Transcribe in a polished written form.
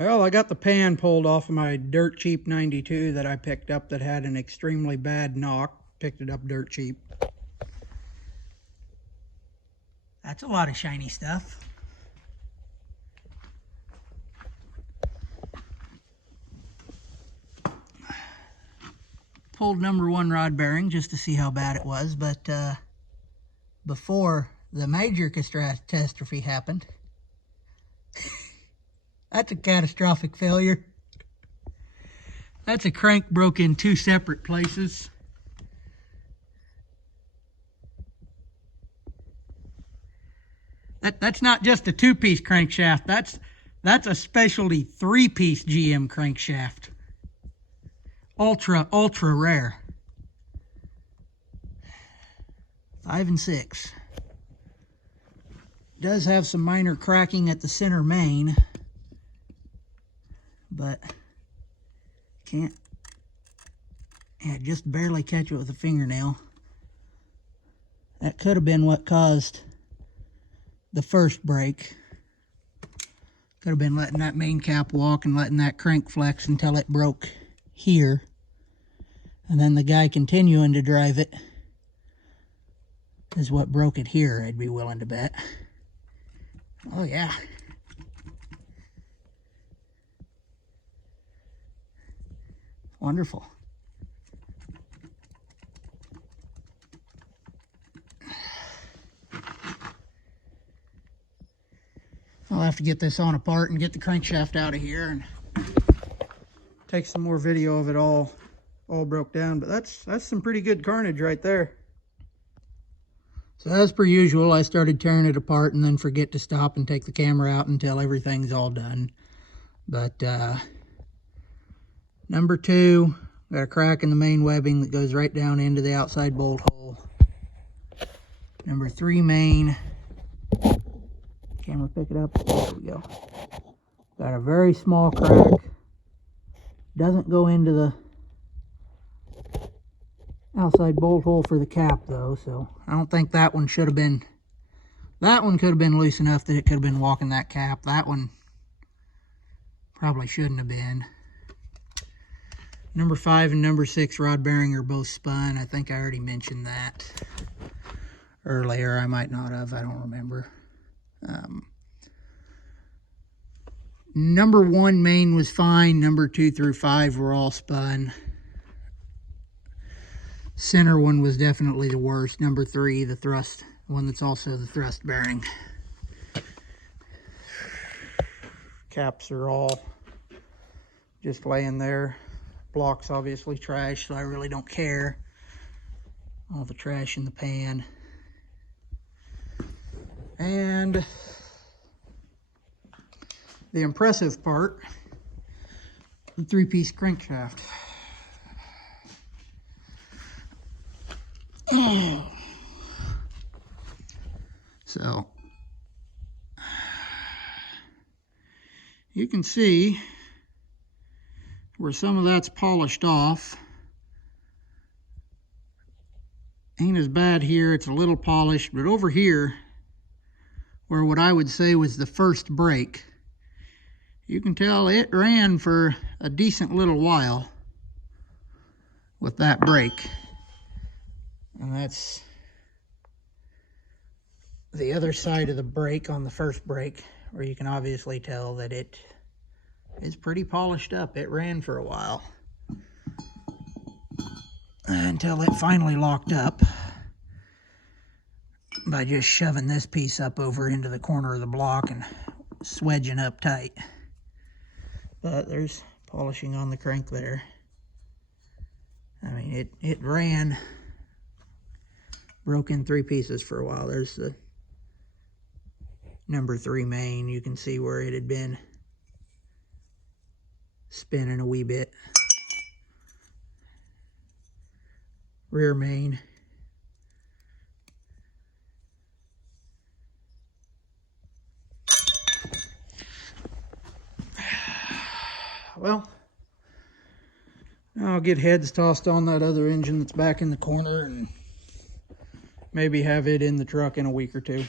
Well, I got the pan pulled off of my dirt cheap 92 that I picked up that had an extremely bad knock. Picked it up dirt cheap. That's a lot of shiny stuff. Pulled number 1 rod bearing just to see how bad it was, but before the major catastrophe happened, that's a catastrophic failure. That's a crank broke in 2 separate places. That's not just a 2-piece crankshaft. That's a specialty 3-piece GM crankshaft. Ultra rare. 5 and 6. Does have some minor cracking at the center main, but can't, just barely catch it with a fingernail. That could have been what caused the first break. Could have been letting that main cap walk and letting that crank flex until it broke here. And then the guy continuing to drive it is what broke it here, I'd be willing to bet. Oh yeah. Wonderful. I'll have to get this on apart and get the crankshaft out of here and take some more video of it all broke down. But that's some pretty good carnage right there. So as per usual, I started tearing it apart and then forget to stop and take the camera out until everything's all done. But number 2, got a crack in the main webbing that goes right down into the outside bolt hole. Number 3 main. Camera pick it up. There we go. Got a very small crack. Doesn't go into the outside bolt hole for the cap though, so I don't think that one should have been, that one could have been loose enough that it could have been walking that cap. That one probably shouldn't have been. Number 5 and number 6 rod bearing are both spun. I think I already mentioned that earlier. I might not have, I don't remember. Number 1 main was fine. Number 2 through 5 were all spun. Center one was definitely the worst. Number 3, the thrust, one that's also the thrust bearing. Caps are all just laying there. Block's obviously trash, so I really don't care. All the trash in the pan. And the impressive part, the 3-piece crankshaft. So you can see where some of that's polished off. Ain't as bad here, it's a little polished, but over here, where what I would say was the first break, you can tell it ran for a decent little while with that break. And that's the other side of the break on the first break, where you can obviously tell that it is pretty polished up. It ran for a while until it finally locked up by just shoving this piece up over into the corner of the block and swedging up tight. But there's polishing on the crank there. I mean, it ran, broke in 3 pieces for a while. There's the number 3 main. You can see where it had been spinning a wee bit. Rear main. Well, I'll get heads tossed on that other engine that's back in the corner and maybe have it in the truck in a week or 2.